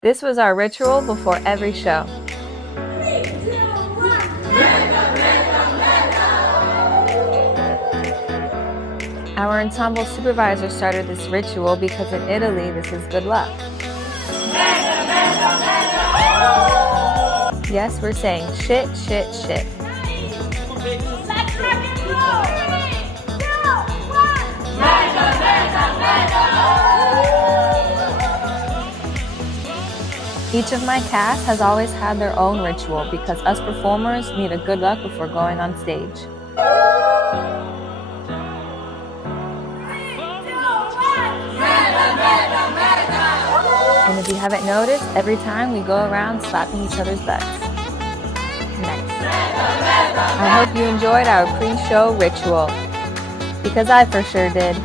This was our ritual before every show. 3, 2, 1. Our ensemble supervisor started this ritual because in Italy, this is good luck. Yes, we're saying shit, shit, shit. Let's rock and roll! 3, 2, 1. Each of my cast has always had their own ritual because us performers need a good luck before going on stage. 3, 2, 1. And if you haven't noticed, every time we go around slapping each other's butts. Nice. I hope you enjoyed our pre-show ritual, because I for sure did.